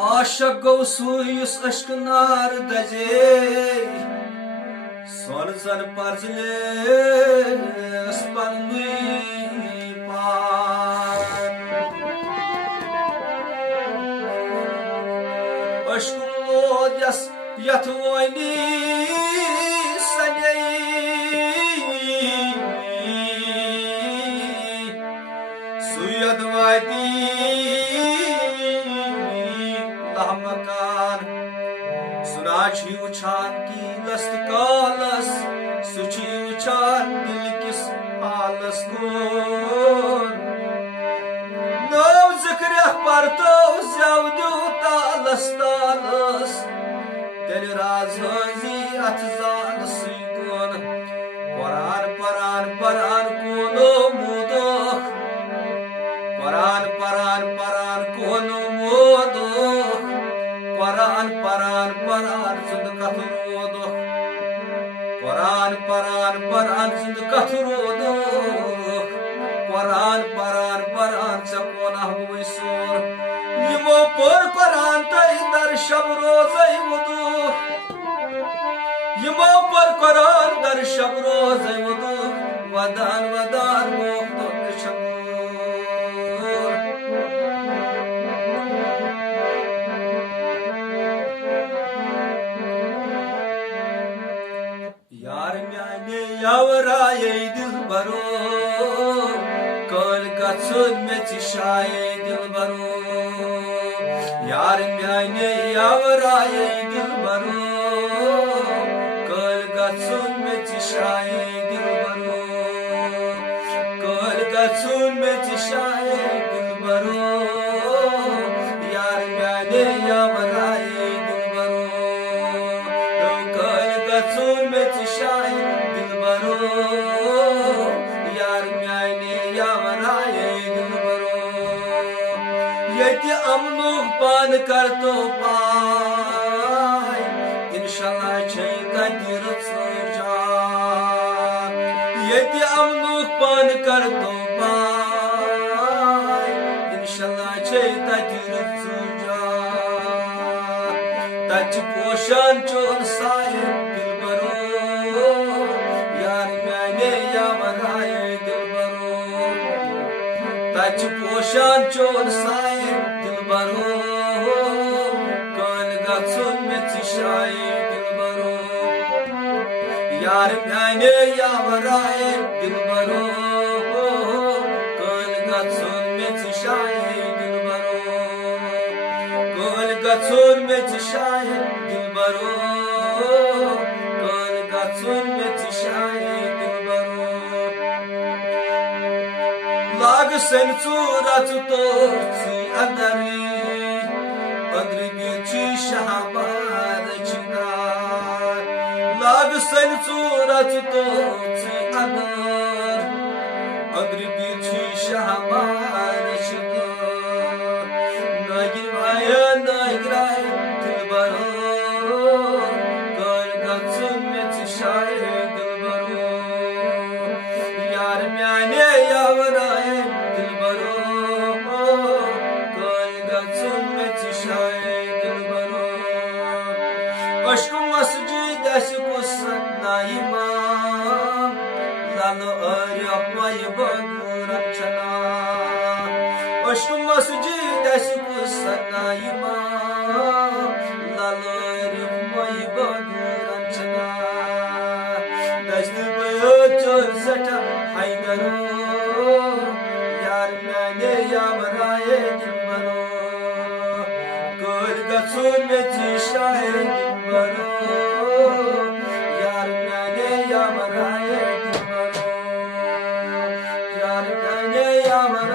आशक गो सुयुस अश्क नार दजे सोन सन परजले स्पंदुई पान अश्क लोदस यथवनी सनई सुयदवादी मकान सुनाची उछान की लस्त कालस सुची उछान दिल किस हालस को नौ जिक्र पर तो ज़्यादू तालस तालस तेल राज हजी अथजान सीकोन परान परान परान कोनो मुदो परान परान परान कोनो मुदो परान परान परान जिंद कथरोदो परान परान परान जिंद कथरोदो परान परान परान चकोना हुई सोर यमो पर परान तई दर शब रोज़ई वदु यमो पर परान दर शब रोज़ई वदु वदान वदान मोख्तो शब Yavraye dilbaro kol katsud me çişaye dilbaro yarim yani yavraye dilbaro kol katsud me çişaye dilbaro kol katsud me çişaye dilbaro yarim yani yavraye dilbaro kol katsud me çişaye यार म्याने यावराये दिलबरो यति अमनुख पान कर तो पाय इंशाल्लाह छै ततिर सजा यति अमनुख पान कर तो पाय इंशाल्लाह छै ततिर सजा तच पोषण चोर साय दिलबरो तच पोषण चोर साए दिलबरो कल गचुन में चिशाए दिलबरो यार म्याने यावराए दिलबरो कल गचुन में चिशाए दिलबरो कल गचुन में चिशाए दिलबरो कल गचुन में चिशाए लाग sen सूरज तो सी अंदरी अंदरी बीची शहबाद चिनार लाग sen सूरज तो सी अंदर अंदरी बीची शहबाद चिनार नागिर वाया नागिराय दिलबरो कल गचुन में चिशाए दिलबरो यार म्याने यावराय Aşkı masjid eskusan naimam Lalo aryapmayı baguram çana Aşkı masjid eskusan naimam Lalo aryapmayı baguram çana Dajdı bayo çor sata haydaro Yar mene yavraye dilbaro Kol gacun me çişaye dilbaro